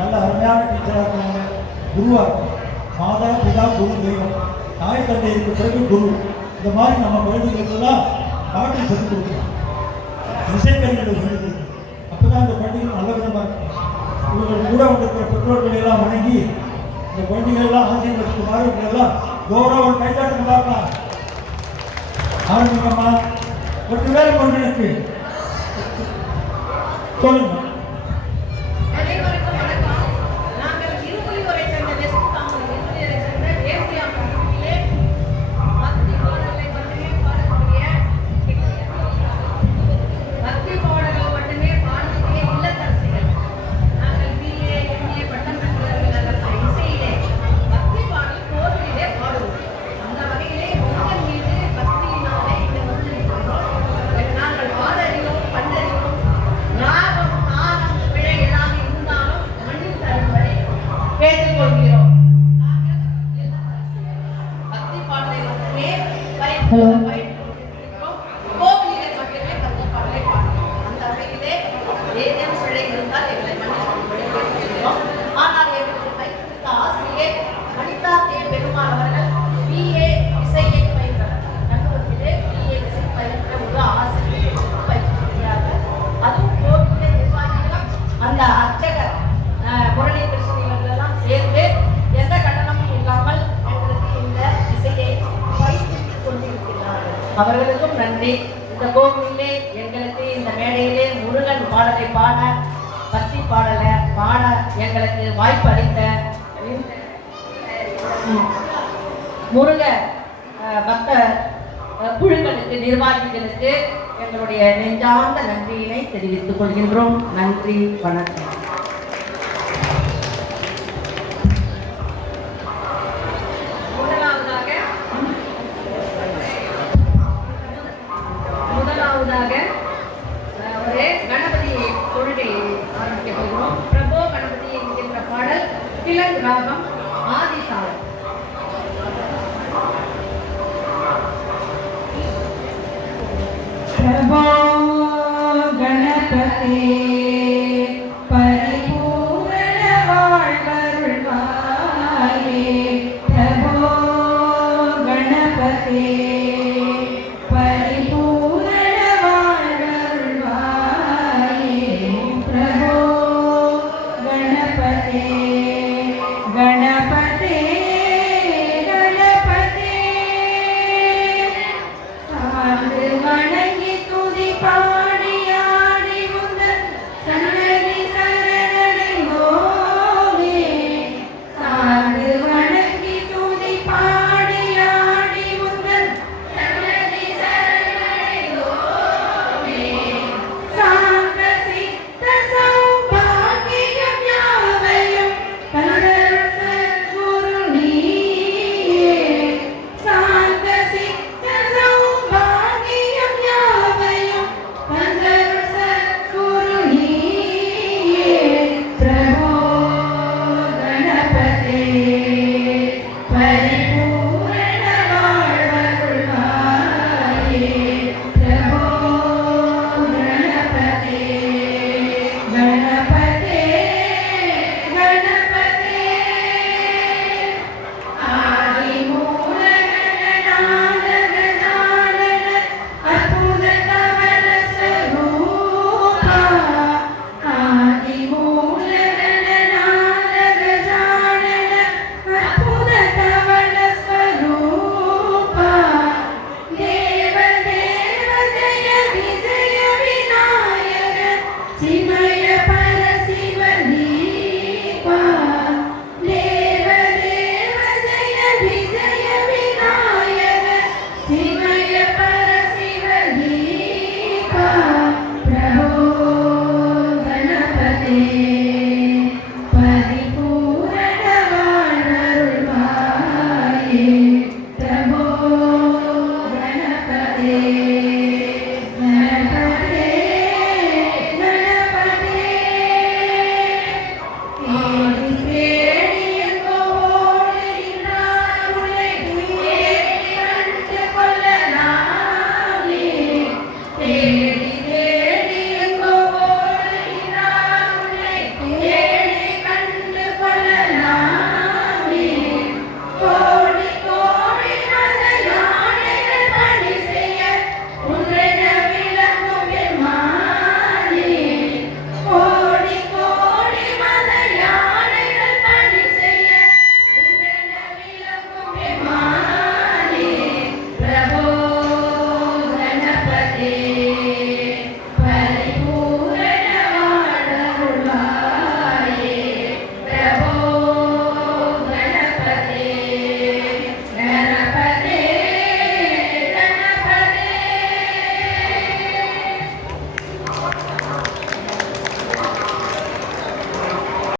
நல்ல அருமையான டீச்சராக இருக்காங்க, குருவாக இருக்கும். மாதா பிதா குரு தெய்வம், தாய் தந்தைக்கு பிறகு குரு. இந்த மாதிரி நம்ம குழந்தைகளுக்கெல்லாம் பாட்டில் சொல்லிக் கொடுக்கணும், இசைக்கருவிகளை சொல்லிக் கொடுக்கணும். அப்போ தான் இந்த குழந்தைகள் நல்ல விதமாக இருக்கும். இவர்கள் கூட வந்திருக்கிற பெற்றோர்களை எல்லாம் வணங்கி இந்த குழந்தைகளெல்லாம் ஆசீர்வதிக்குமாறு இவங்களெல்லாம் கௌரவம் கைதாட்டு பார்க்கலாம். ஆரம்பிங்கம்மா. ஒரு வேலை பொருட்களுக்கு சொல்லுங்க. அவர்களுக்கும் நன்றி. இந்த கோவிலே எங்களுக்கு இந்த மேடையிலே முருகன் பாடலை பாட, பக்தி பாடலை பாட எங்களுக்கு வாய்ப்பு அளித்த முருக பக்த குழுக்களுக்கு, நிர்வாகிகளுக்கு எங்களுடைய நெஞ்சார்ந்த நன்றியினை தெரிவித்துக் கொள்கின்றோம். நன்றி, வணக்கம். ஒரு கணபதி தொழுகை ஆரம்பிக்க போகிறோம். பிரபோ கணபதி என்கின்ற பாடல் திலங் ராகம் ஆதிதாள். பிரபோ கணபதி